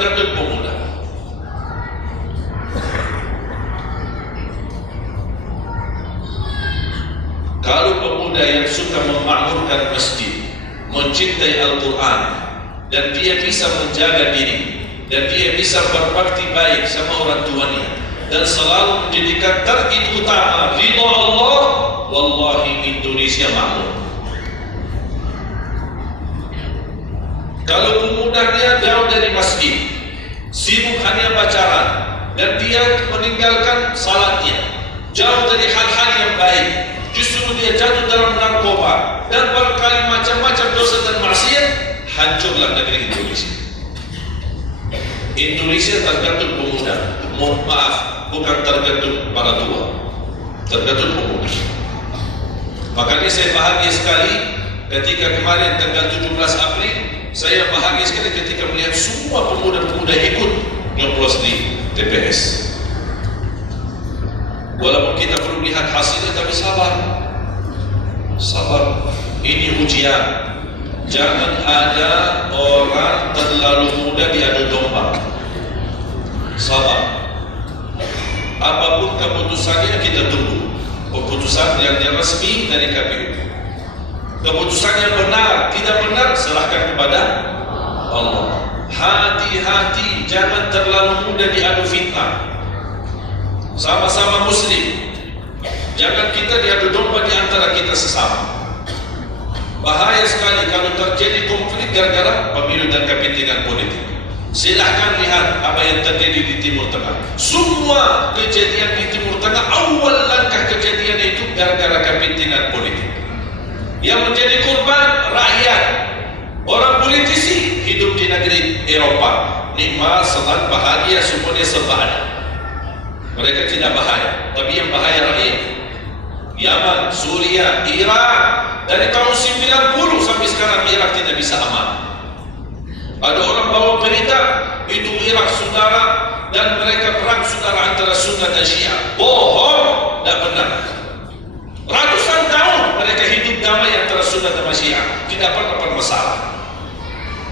tergantung pemuda. Kalau pemuda yang suka memakmurkan masjid, mencintai Al-Quran, dan dia bisa menjaga diri, dan dia bisa berbakti baik sama orang tuanya, dan selalu menjadikan target utama ridha Allah, wallahi Indonesia makmur. Kalau pemuda dia jauh dari masjid, sibuk hanya pacaran, dan dia meninggalkan salatnya, jauh dari hal-hal yang baik, justru dia jatuh dalam narkoba dan berkali macam-macam dosa dan maksiat, hancurlah negeri Indonesia. Indonesia tergantung pemuda. Mohon maaf, bukan tergantung para tua, tergantung pemuda. Makanya saya bahagia sekali ketika kemarin tanggal 17 April, saya bahagia sekali ketika melihat semua pemuda-pemuda ikut nyoblos di TPS. Walaupun kita belum lihat hasilnya, tapi sabar. Sabar. Ini ujian. Jangan ada orang terlalu muda diadu domba. Sabar. Apapun keputusannya kita tunggu. Keputusan yang resmi dari KPU. Keputusan yang benar, tidak benar, serahkan kepada Allah. Hati-hati, jangan terlalu muda diadu fitnah. Sama-sama muslim, jangan kita diadu domba di antara kita sesama. Bahaya sekali kalau terjadi konflik gara-gara pemilu dan kepentingan politik. Silahkan lihat apa yang terjadi di Timur Tengah. Semua kejadian di Timur Tengah, awal langkah kejadian itu gara-gara kepentingan politik. Yang menjadi korban rakyat. Orang politisi hidup di negeri Eropa, nikmat, senang, bahagia, semuanya serba ada. Mereka tidak bahaya, tapi yang bahaya rakyat. Yaman, Suriah, Irak, dari tahun 90 sampai sekarang Irak tidak bisa aman. Ada orang bawa berita itu Irak saudara, dan mereka perang saudara antara Sunni dan Syiah. Bohong, tidak benar. Ratusan tahun mereka hidup damai antara Sunni dan Syiah, tidak pernah bermasalah.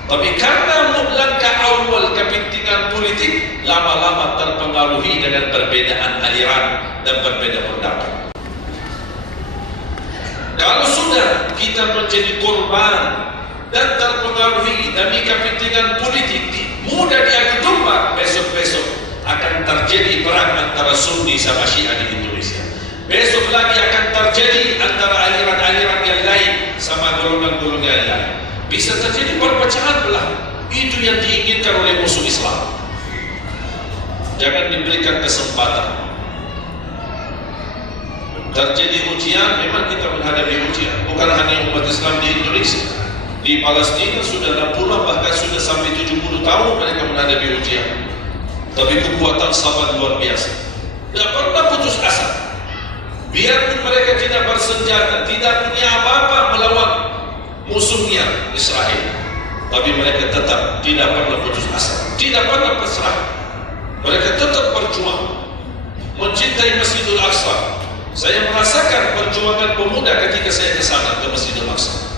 Tapi karena langkah awal kepentingan politik, lama-lama terpengaruhi dengan perbedaan aliran dan berbeda pendapat. Kalau sudah kita menjadi korban dan terpengaruhi demi kepentingan politik, mudah diadu domba, besok-besok akan terjadi perang antara Sunni sama Syiah di Indonesia. Besok lagi akan terjadi antara aliran-aliran yang lain sama golongan-golongan yang lain. Bisa terjadi perpecahan belah. Itu yang diinginkan oleh musuh Islam. Jangan diberikan kesempatan. Terjadi ujian, memang kita menghadapi ujian. Bukan hanya umat Islam di Indonesia. Di Palestina sudah 60, bahkan sudah sampai 70 tahun mereka menghadapi ujian. Tapi kekuatan sabar luar biasa. Tidak pernah putus asa. Biarpun mereka tidak bersenjata, tidak punya apa-apa melawan musuhnya Israel, tapi mereka tetap tidak pernah putus asa, tidak pernah pasrah. Mereka tetap berjuang mencintai Masjidil Aqsa. Saya merasakan perjuangan pemuda ketika saya ke sana, ke Masjidil Aqsa.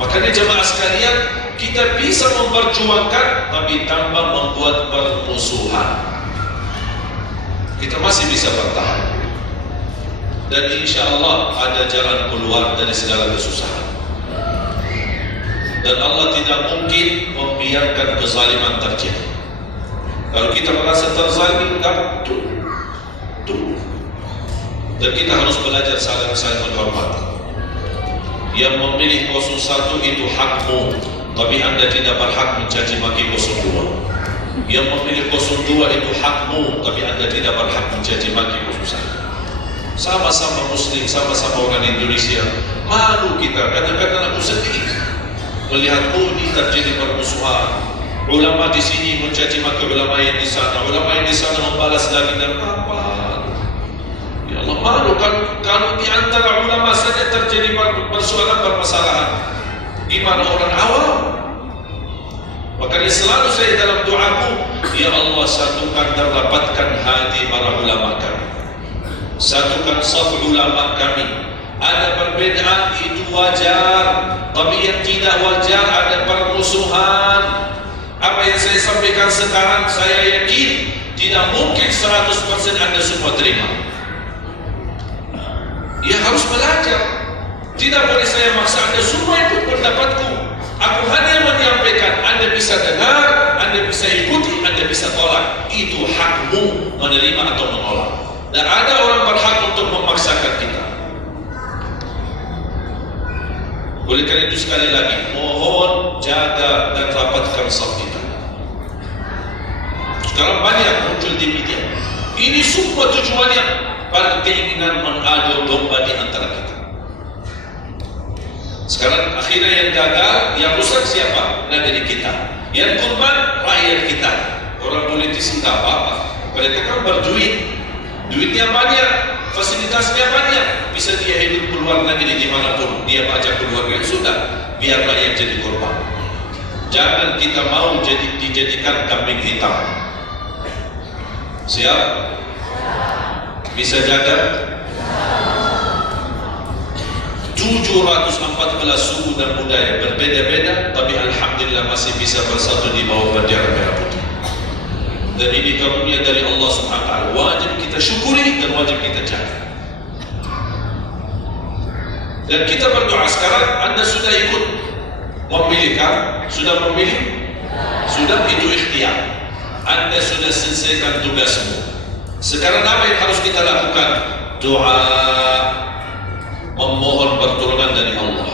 Makanya jemaah sekalian, kita bisa memperjuangkan tapi tanpa membuat permusuhan. Kita masih bisa bertahan, dan insya Allah ada jalan keluar dari segala kesusahan. Dan Allah tidak mungkin membiarkan kezaliman terjadi. Kalau kita merasa terzalim, tunggu. Dan kita harus belajar saling menghormati. Yang memilih 01 itu hakmu, tapi Anda tidak berhak mencaci maki 02. Yang memilih 02 itu hakmu, tapi Anda tidak berhak mencaci maki 01. Sama-sama muslim, sama-sama orang Indonesia. Malu kita, kadang-kadang aku sedih melihat ini terjadi permusuhan. Ulama di sini mencaci maki ulama yang di sana, ulama yang di sana membalas lagi, dan apa? Ya Allah, malu kalau di antara ulama saja terjadi persoalan permasalahan. Gimana orang awam? Makanya selalu saya dalam doaku, ya Allah, satukan dan rapatkan hati para ulama kami, satukan saf ulama kami. Ada perbedaan itu wajar, tapi yang tidak wajar ada permusuhan. Apa yang saya sampaikan sampaikan sekarang, saya yakin tidak mungkin 100% Anda semua terima. Ya harus belajar. Tidak boleh saya maksa Anda semua ikut pendapatku. Aku hanya menyampaikan, Anda bisa dengar, Anda bisa ikuti, Anda bisa tolak. Itu hakmu menerima atau menolak. Dan ada orang berhak untuk memaksakan kita. Oleh karena itu sekali lagi, mohon jaga dan rapatkan saf kita. Sekarang banyak muncul di media. Ini semua tujuannya pada keinginan mengadu domba di antara kita. Sekarang akhirnya yang gagal, yang rusak siapa? Negeri kita. Yang korban rakyat kita. Orang politisi tak apa-apa. Mereka kan berduit, duitnya banyak, fasilitasnya banyak, bisa dia hidup keluar negeri dimanapun, dia ajak keluarga, sudah, biar rakyat jadi korban. Jangan kita mau dijadikan kambing hitam. Siap? Bisa jaga? 714 suku dan budaya berbeda-beda, tapi alhamdulillah masih bisa bersatu di bawah bendera merah putih. Dan ini karunia dari Allah Subhanahu wa taala. Wajib kita syukuri dan wajib kita jaga. Dan kita berdoa sekarang, Anda sudah ikut memilih kan? Sudah memilih? Sudah, itu ikhtiar. Anda sudah selesaikan tugasmu. Sekarang apa yang harus kita lakukan? Doa, memohon pertolongan dari Allah.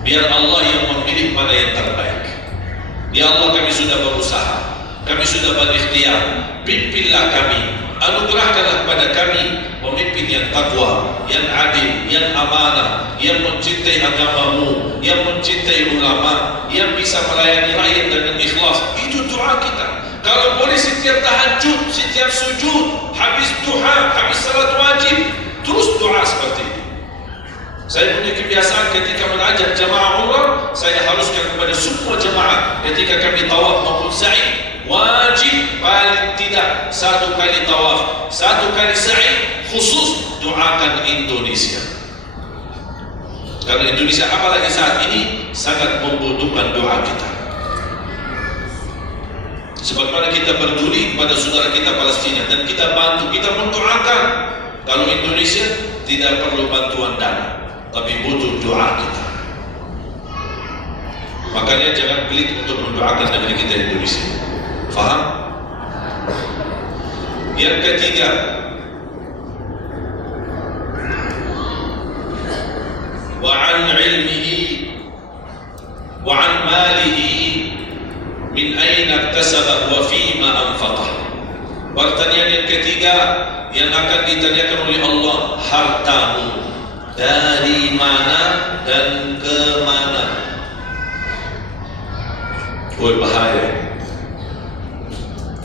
Biar Allah yang memilih mana yang terbaik. Ya Allah, kami sudah berusaha, kami sudah berikhtiar, pimpinlah kami, anugerahkanlah kepada kami pemimpin yang takwa, yang adil, yang amanah, yang mencintai agamamu, yang mencintai ulama, yang bisa melayani rakyat dengan ikhlas. Itu doa kita. Kalau boleh setiap tahajud, setiap sujud, habis duha, habis salat wajib, terus doa seperti itu. Saya punya kebiasaan ketika mengajak jamaah umrah, saya haruskan kepada semua jamaah ketika kami tawaf maupun sa'i, wajib paling tidak 1 kali tawaf, 1 kali sa'i, khusus doakan Indonesia. Karena Indonesia apalagi saat ini sangat membutuhkan doa kita. Sebagaimana kita peduli kepada saudara kita Palestina dan kita bantu, kita mendoakan. Kalau Indonesia tidak perlu bantuan dana, tapi butuh doa kita. Makanya jangan pelit untuk mendoakan negeri kita Indonesia. Faham? Yang ketiga, wa an ilmihi wa an malihi min aina iktasaba wa fima anfaqah. Pertanyaan yang ketiga yang akan ditanyakan oleh Allah, hartamu dari mana dan ke mana? Woi, bahaya.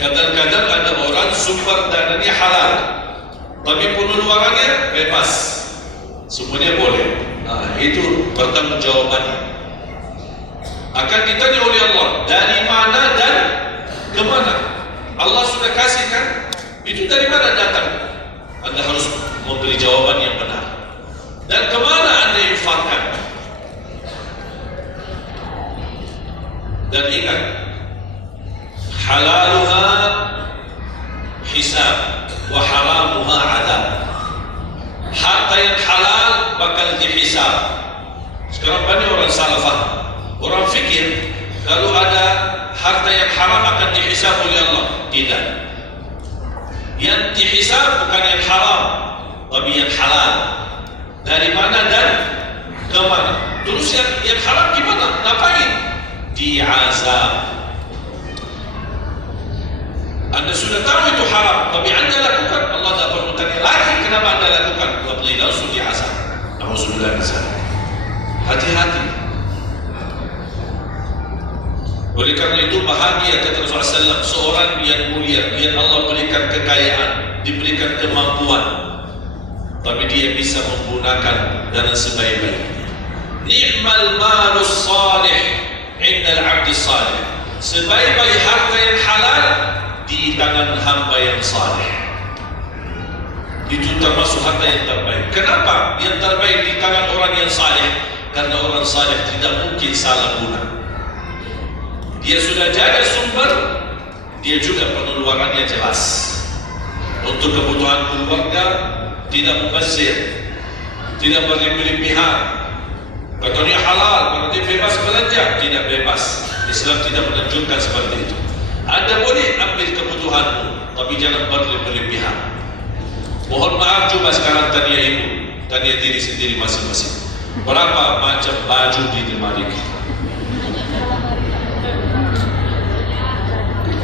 Kadang-kadang ada orang sumber dananya halal, tapi pengeluarannya bebas, semuanya boleh. Nah, itu pertanggungjawabannya. Akan ditanya oleh Allah, dari mana dan ke mana? Allah sudah kasih kan? Itu dari mana datang? Anda harus memberi jawaban yang benar. Dan kemana Anda infakkan? Dan ingat, halaluha hisab wa haramuha adab. Harta yang halal bakal dihisab. Sekarang banyak orang salah faham. Orang fikir kalau ada harta yang haram akan dihisab oleh Allah. Tidak. Yang dihisab bukan yang haram, tapi yang halal. Dari mana dan ke mana? Terus yang haram gimana? Ngapain? Diazab. Anda sudah tahu itu haram, tapi Anda lakukan. Allah tak perlu tanya lagi kenapa Anda lakukan. Wabli langsung diazab. Alhamdulillah bisa. Hati-hati. Oleh karena itu bahagia kata Rasulullah SAW, seorang yang mulia, yang Allah berikan kekayaan, diberikan kemampuan, tapi dia bisa menggunakan dengan sebaik-baiknya. Ni'mal malus salih indal abdi salih. Sebaik-baik harta yang halal di tangan hamba yang salih. Itu termasuk harta yang terbaik. Kenapa yang terbaik di tangan orang yang salih? Karena orang salih tidak mungkin salah guna. Dia sudah jaga sumber, dia juga pengeluarannya jelas. Untuk kebutuhan keluarga, tidak mubazir, tidak berlebih-lebihan. Katanya halal, berarti bebas belanja, tidak bebas. Islam tidak menunjukkan seperti itu. Anda boleh ambil kebutuhanmu, tapi jangan berlebih-lebihan. Mohon maaf, coba sekarang tanya ibu, tanya diri sendiri masing-masing. Berapa macam baju di lemari kita?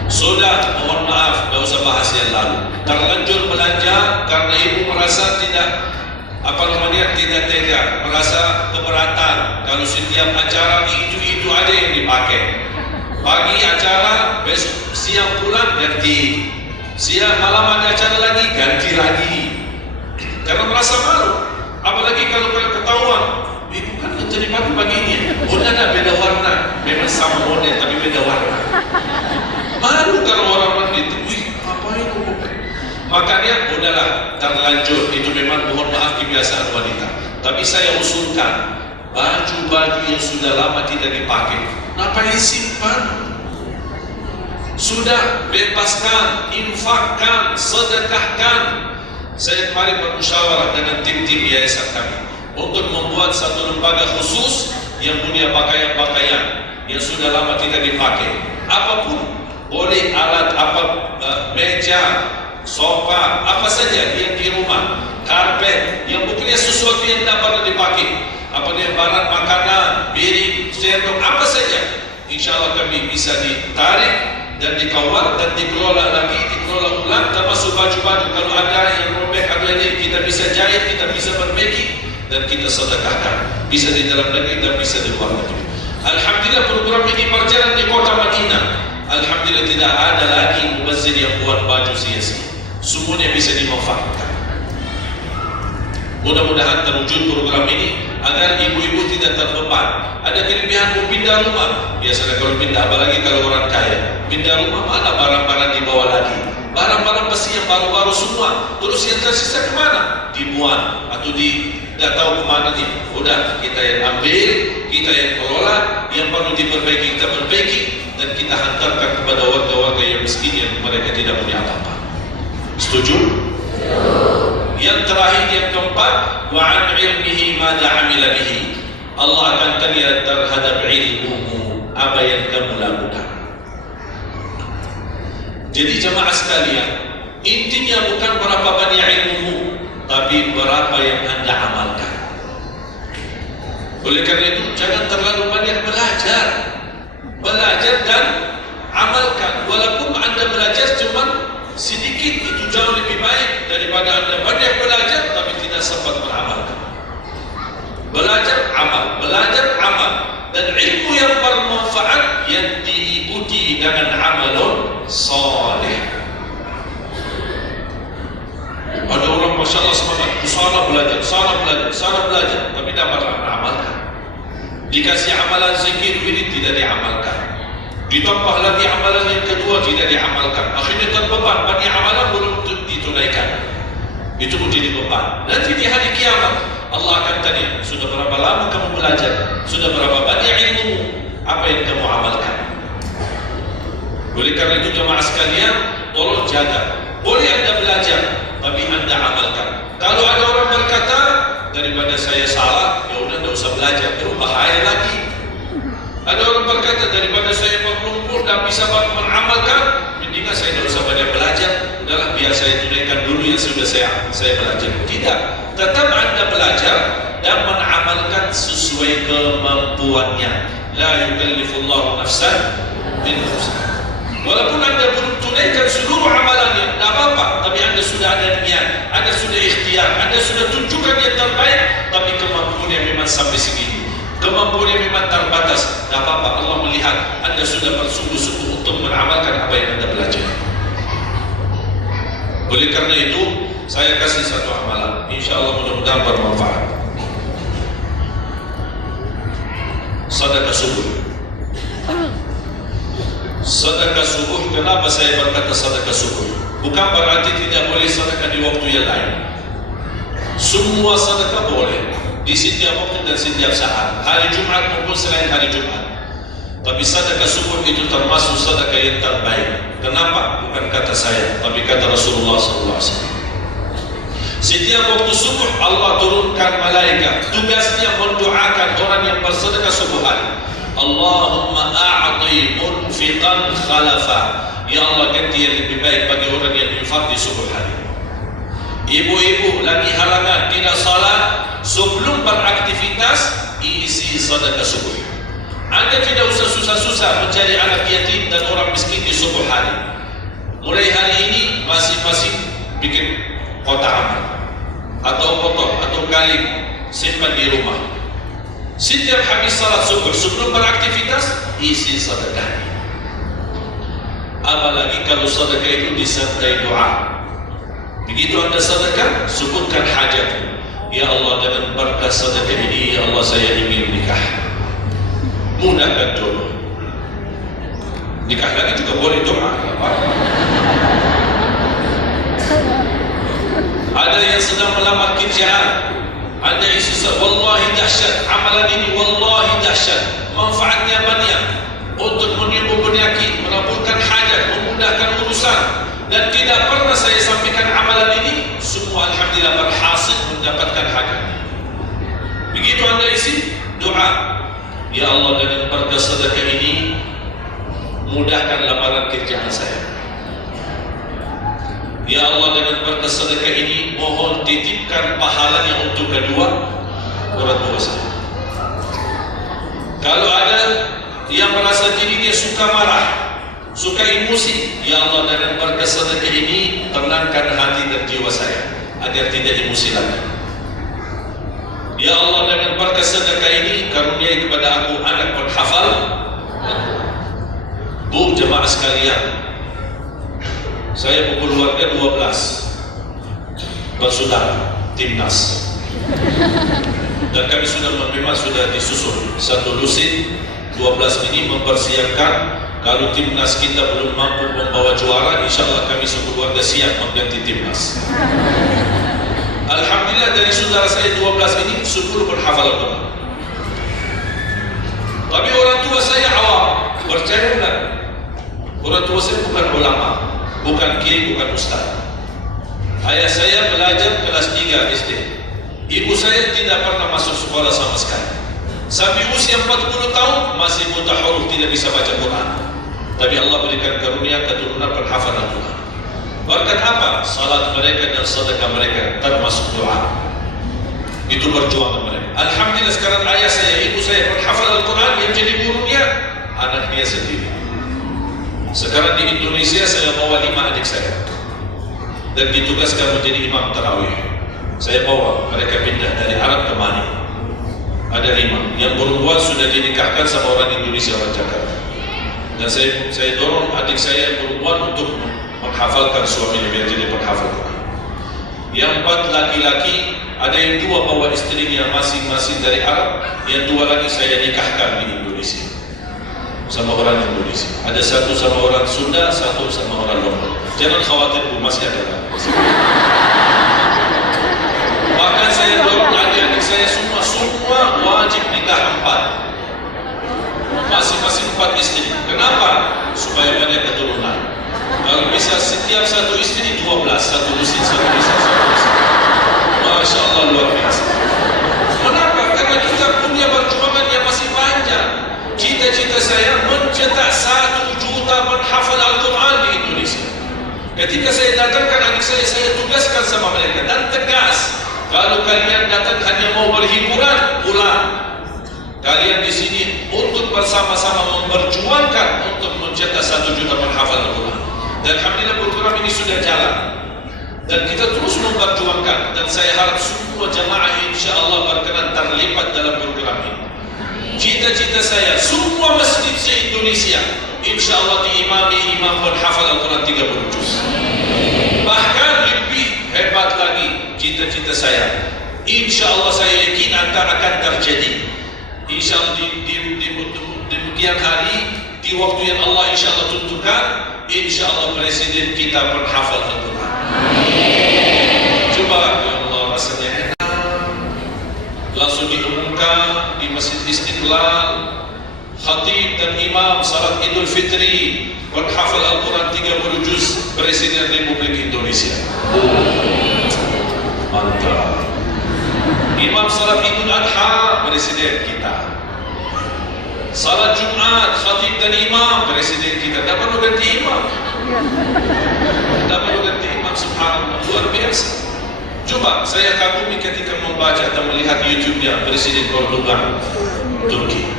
Sudah, mohon maaf, tidak usah bahas yang lalu. Terlanjur belanja karena ibu merasa tidak tidak tega, merasa keberatan kalau setiap acara itu ada yang dipakai. Pagi acara, besok siang pulang ganti, siang malam ada acara lagi ganti lagi. Karena merasa malu, apalagi kalau ketahuan, ibu kan tadi pagi begini, ada beda warna, memang sama model tapi beda warna. Malu kalau orang itu, apa itu? Makanya udahlah, terlanjur, itu memang mohon maaf kebiasaan wanita. Tapi saya usulkan baju-baju yang sudah lama tidak dipakai, ngapain simpan? Sudah, bebaskan, infakkan, sedekahkan. Saya kemarin bermusyawarah dengan tim-tim yayasan kami untuk membuat satu lembaga khusus yang punya pakaian-pakaian yang sudah lama tidak dipakai. Apapun, boleh alat meja, sofa, apa saja yang di rumah, karpet, yang bukannya sesuatu yang tidak pernah dipakai, barang makanan, piring, sendok, apa saja, insya Allah kami bisa ditarik dan dikawal dan dikelola lagi, dikelola ulang, termasuk baju-baju. Kalau ada yang robek, ada yang kita bisa jahit, kita bisa perbaiki dan kita sedekahkan, bisa di dalam negeri dan bisa di luar negeri. Alhamdulillah program ini berjalan di kota Madinah. Alhamdulillah tidak ada lagi mubazir yang buat baju sia-sia. Semuanya bisa dimanfaatkan. Mudah-mudahan terwujud program ini agar ibu-ibu tidak terbeban. Ada kelebihan mau pindah rumah, biasanya kalau pindah, apalagi kalau orang kaya, pindah rumah mana barang-barang dibawa lagi? Barang-barang pasti yang baru-baru semua. Terus yang tersisa kemana? Dibuang atau tidak tahu kemana nih. Udah, kita yang ambil, kita yang kelola, yang perlu diperbaiki kita perbaiki, dan kita hantarkan kepada warga-warga yang miskin yang mereka tidak punya apa-apa. Setuju? Yang terakhir, yang keempat, wa an ilmihi madza amila bihi. Allah akan tanya terhadap ilmumu, apa yang kamu lakukan. Jadi jemaah sekalian, intinya bukan berapa banyak ilmumu, tapi berapa yang Anda amalkan. Oleh karena itu, jangan terlalu banyak belajar. Belajar dan amalkan. Walaupun Anda belajar cuma sedikit, itu jauh lebih baik daripada Anda banyak belajar tapi tidak sempat beramalkan. Belajar, amal, belajar, amal, dan ilmu yang bermanfaat yang diikuti dengan amalun saleh. Ada orang Masya Allah semangat, sana belajar, tapi tidak pernah beramalkan. Dikasih amalan zikir ini tidak diamalkan, ditambah lagi amalan yang kedua tidak diamalkan, akhirnya terbeban, banyak amalan belum ditunaikan. Itu menjadi beban. Nanti di hari kiamat Allah akan tanya, sudah berapa lama kamu belajar, sudah berapa banyak ilmu, apa yang kamu amalkan. Oleh karena itu jemaah sekalian, tolong jaga. Boleh Anda belajar, tapi Anda amalkan. Kalau ada orang berkata, daripada saya salah, ya udah tidak usah belajar, itu bahaya lagi. Ada orang berkata, daripada saya berlumpur dan bisa mengamalkan, mendingan saya tidak usah banyak belajar, udahlah biar saya tunaikan dulu yang sudah saya belajar. Tidak, tetap Anda belajar dan mengamalkan sesuai kemampuannya. La yukallifullahu nafsan illa wus'aha. Walaupun Anda belum tunaikan seluruh amalannya, tidak apa-apa, tapi Anda sudah ada niat, Anda sudah ikhtiar, Anda sudah tunjukkan yang terbaik, tapi kemampuannya memang sampai segini, kemampuannya memang terbatas, tidak apa-apa. Allah melihat Anda sudah bersungguh-sungguh untuk beramalkan apa yang Anda belajar. Oleh karena itu, saya kasih satu amalan, insya Allah mudah-mudahan bermanfaat. Sedekah subuh. Sedekah subuh, kenapa saya berkata sedekah subuh? Bukan berarti tidak boleh sedekah di waktu yang lain. Semua sedekah boleh di setiap waktu dan setiap saat, hari Jumat maupun selain hari Jumat. Tapi sedekah subuh itu termasuk sedekah yang terbaik. Kenapa? Bukan kata saya, tapi kata Rasulullah SAW. Setiap waktu subuh Allah turunkan malaikat, tugasnya mendoakan orang yang bersedekah subuh hari. Allahumma a'ti munfiqan khalafa. Ya Allah, ganti yang lebih baik bagi orang yang infak di subuh hari. Ibu-ibu lagi halangan tidak salat, sebelum beraktivitas isi sedekah subuh. Anda tidak usah susah-susah mencari anak yatim dan orang miskin di subuh hari. Mulai hari ini masing-masing bikin kotak amal atau kotak atau kalim simpan di rumah. Setiap habis salat subuh sebelum beraktivitas isi sedekah. Apalagi kalau sedekah itu disertai doa. Begitu Anda sedekah, sebutkan hajat. Ya Allah, dengan berkah sedekah ini, ya Allah, saya ingin nikah. Mudahkan jodoh. Nikah lagi juga boleh doa. Ada yang sedang melamar kerjaan, Anda isi wallahi dahsyat amalan ini, wallahi dahsyat, manfaatnya banyak untuk menyembuh penyakit, menabulkan hajat, memudahkan urusan. Dan tidak pernah saya sampaikan amalan ini, semua alhamdulillah berhasil mendapatkan hajat. Begitu Anda isi doa, ya Allah, dengan berkah sedekah ini mudahkan lamaran kerjaan saya. Ya Allah, dengan berkah sedekah ini mohon titipkan pahalanya untuk kedua orang tua saya. Kalau ada yang merasa dirinya suka marah, suka emosi, ya Allah, dengan berkah sedekah ini tenangkan hati dan jiwa saya agar tidak emosi lagi. Ya Allah, dengan berkah sedekah ini karuniai kepada aku anak penghafal. Bu, jemaah sekalian, saya berkeluarga 12 bersaudara timnas, dan kami memang sudah disusun satu lusin 12 ini mempersiapkan. Kalau timnas kita belum mampu membawa juara, insya Allah kami sekeluarga siap mengganti timnas. Alhamdulillah, dari saudara saya 12 ini 10 berhafal Al-Quran. Tapi orang tua saya awam, percaya enggak? Orang tua saya bukan ulama, bukan kiai, bukan ustaz. Ayah saya belajar kelas 3 SD. Ibu saya tidak pernah masuk sekolah sama sekali. Sampai usia 40 tahun masih buta huruf, tidak bisa baca Quran. Tapi Allah berikan karunia keturunan penghafal Al-Quran. Berkat apa? Salat mereka dan sedekah mereka, termasuk doa. Itu perjuangan mereka. Alhamdulillah, sekarang ayah saya, ibu saya penghafal Al-Quran, yang jadi gurunya anak dia sendiri. Sekarang di Indonesia saya bawa 5 adik saya dan ditugaskan menjadi imam tarawih. Saya bawa mereka pindah dari Arab ke Mani. Ada 5 yang perempuan sudah dinikahkan sama orang Indonesia, orang Jakarta. Dan saya dorong adik saya yang perempuan untuk menghafalkan suaminya biar jadi penghafal Quran. Yang 4 laki-laki, ada yang 2 bawa istrinya masing-masing dari Arab, yang 2 lagi saya nikahkan di Indonesia sama orang Indonesia. Ada 1 sama orang Sunda, 1 sama orang Lombok. Jangan khawatir, Bu, masih ada lagi. Bahkan saya dorong adik-adik saya semua wajib nikah 4. Masing-masing 4 istri. Kenapa? Supaya banyak keturunan. Kalau bisa setiap satu istri 12, satu lusin, satu lusin, satu lusin. Masya Allah, luar biasa. Kenapa? Karena kita punya perjuangan yang masih panjang. Cita-cita saya mencetak 1 juta penghafal Al-Quran di Indonesia. Ketika saya datangkan adik saya tugaskan sama mereka dan tegas. Kalau kalian datang hanya mau berhiburan, pulang. Kalian di sini untuk bersama-sama memperjuangkan untuk mencetak 1 juta penghafal Al-Quran. Dan alhamdulillah program ini sudah jalan. Dan kita terus memperjuangkan. Dan saya harap semua jamaah insya Allah berkenan terlibat dalam program ini. Cita-cita saya, semua masjid se-Indonesia insya Allah diimami imam penghafal Al-Quran 30 juz. Bahkan lebih hebat lagi cita-cita saya. Insya Allah saya yakin akan terjadi. Insya Allah di demikian hari, di waktu yang Allah insya Allah tentukan, insya Allah presiden kita penghafal Al-Quran. Coba ya Allah, rasanya enak. Langsung diumumkan di Masjid Istiqlal khatib dan imam salat Idul Fitri, penghafal Al-Quran 30 juz, Presiden Republik Indonesia. Mantap. Imam salat Idul Adha, Presiden kita. Salat Jumat, khatib dan imam, Presiden kita. Tak perlu ganti imam. Tak perlu ganti imam, subhanallah, luar biasa. Coba saya kagumi ketika membaca dan melihat YouTube-nya Presiden Erdogan Turki.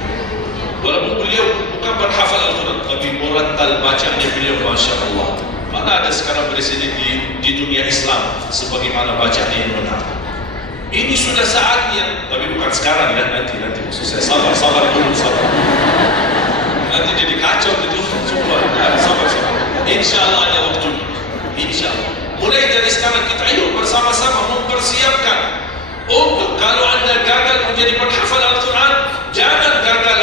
Walaupun beliau bukan penghafal Al-Quran, tapi murattal bacanya beliau, Masya Allah. Mana ada sekarang presiden di dunia Islam sebagaimana bacanya yang benar. Ini sudah saatnya, tapi bukan sekarang ya, nanti maksud saya sabar dulu. Nanti jadi kacau gitu. Coba sabar. Insya Allah ada waktu. Insya Allah. Mulai dari sekarang kita ayo bersama-sama mempersiapkan untuk kalau anda gagal menjadi penghafal Al-Quran, jangan gagal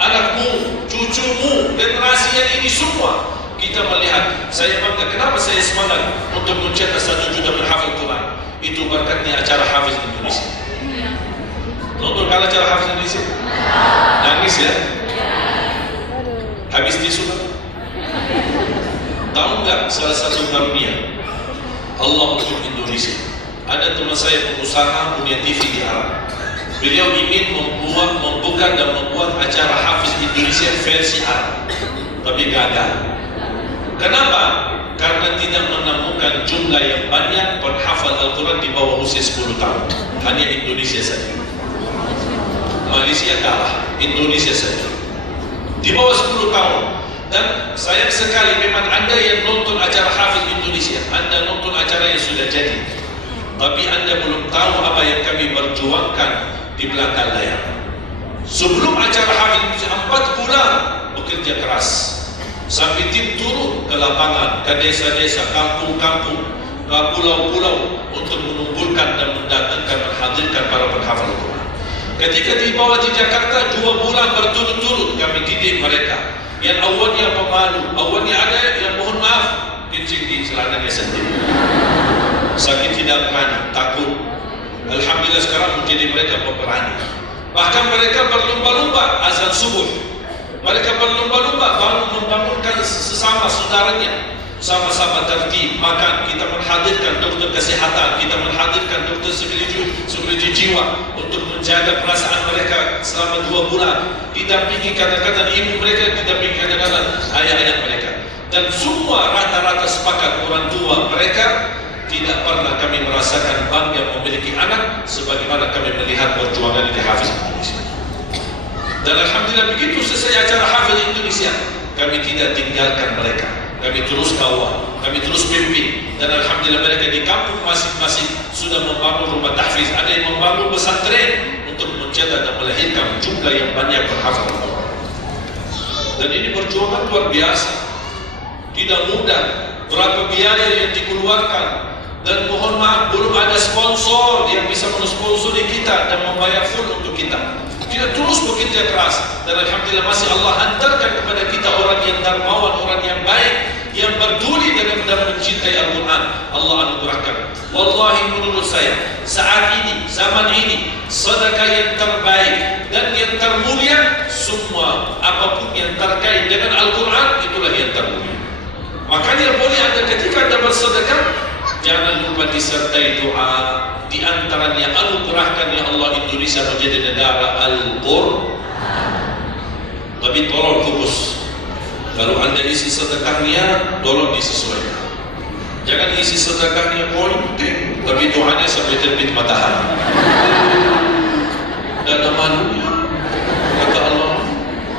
anakmu, cucumu, generasi yang ini semua. Kita melihat, saya bangga, kenapa saya semangat untuk mencetak 1 juta penghafal Quran. Itu berkatnya acara Hafiz Indonesia. Nonton kalau acara Hafiz Indonesia? Nangis ya? Habis tisu kan? Tahu nggak salah satu karunia Allah untuk Indonesia? Ada teman saya pengusaha punya TV di Arab. Beliau ingin membuka dan membuat acara Hafiz Indonesia versi Arab, tapi gagal. Kenapa? Karena tidak menemukan jumlah yang banyak penghafal Al-Quran di bawah usia 10 tahun. Hanya Indonesia saja. Malaysia kalah, Indonesia saja. Di bawah 10 tahun. Dan sayang sekali memang anda yang nonton acara Hafiz Indonesia, anda nonton acara yang sudah jadi, tapi anda belum tahu apa yang kami perjuangkan di belakang layar. Sebelum acara Hafiz Indonesia 4 bulan bekerja keras, sampai tim turun ke lapangan, ke desa-desa, kampung-kampung, ke pulau-pulau untuk mengumpulkan dan mendatangkan, menghadirkan para penghafal Al-Quran. Ketika dibawa di Jakarta 2 bulan berturut-turut kami didik mereka. Yang awalnya pemalu, awalnya ada yang mohon maaf kencing di celananya sendiri, sakit tidak berani, takut. Alhamdulillah sekarang menjadi mereka pemberani. Bahkan mereka berlomba-lomba azan subuh. Mereka berlomba-lomba membangunkan sesama saudaranya, sama-sama tertib makan. Kita menghadirkan dokter kesehatan, kita menghadirkan dokter psikologi jiwa untuk menjaga perasaan mereka selama 2 bulan. Didampingi kadang-kadang ibu mereka, didampingi kadang-kadang ayah-ayah mereka. Dan semua rata-rata sepakat orang tua mereka tidak pernah kami merasakan bangga memiliki anak sebagaimana kami melihat perjuangan di Hafiz Indonesia. Dan alhamdulillah begitu selesai acara Hafiz Indonesia, kami tidak tinggalkan mereka. Kami terus kawal, kami terus pimpin, dan alhamdulillah mereka di kampung masing-masing sudah membangun rumah tahfiz, ada yang membangun pesantren untuk mencetak dan melahirkan jumlah yang banyak penghafal Al-Quran. Dan ini perjuangan luar biasa, tidak mudah, berapa biaya yang dikeluarkan, dan mohon maaf belum ada sponsor yang bisa mensponsori kita dan membayar full untuk kita. Kita terus bekerja keras, dan alhamdulillah masih Allah hantarkan kepada kita orang yang dermawan, orang yang baik, yang peduli dan mencintai Al-Quran. Allah anugerahkan. Wallahi menurut saya saat ini, zaman ini, sedekah yang terbaik dan yang termulia, semua apapun yang terkait dengan Al-Quran itulah yang termulia. Makanya boleh anda ketika anda bersedekah, jangan lupa disertai doa. Di antaranya anugerahkan ya Allah Indonesia menjadi negara Al-Quran. Tapi tolong fokus. Kalau anda isi sedekahnya, tolong disesuaikan. Jangan isi sedekahnya konten, tapi doanya sampai terbit matahari. Dan ada malunya. Kata Allah,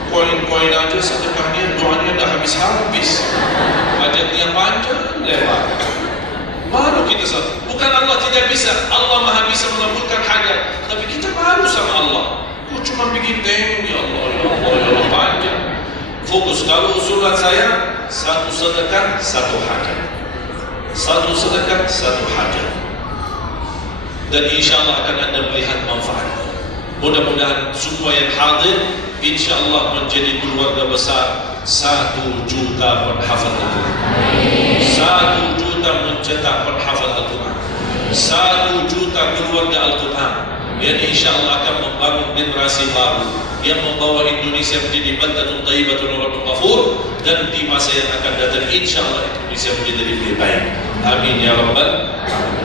koin-koin aja sedekahnya, doanya dah habis-habis. Hajatnya panjang, lebar. Malu kita satu. Bukan Allah tidak bisa, Allah maha bisa mengabulkan hajat, tapi kita malu sama Allah. Kok cuma bikin teng, ya Allah, ya Allah, ya Allah, panjang. Fokus. Kalau usulan saya, 1 sedekah 1 hajat, 1 sedekah 1 hajat, dan insya Allah akan anda melihat manfaat. Mudah-mudahan semua yang hadir insya Allah menjadi keluarga besar 1 juta penghafal Al-Quran, 1 juta mencetak penghafal Al-Quran, 1 juta keluarga Al-Quran yang insya Allah akan membangun generasi baru yang membawa Indonesia menjadi baldatun thayyibatun wa rabbun ghafur, dan di masa yang akan datang insyaallah Indonesia menjadi lebih baik. Amin ya rabbal alamin.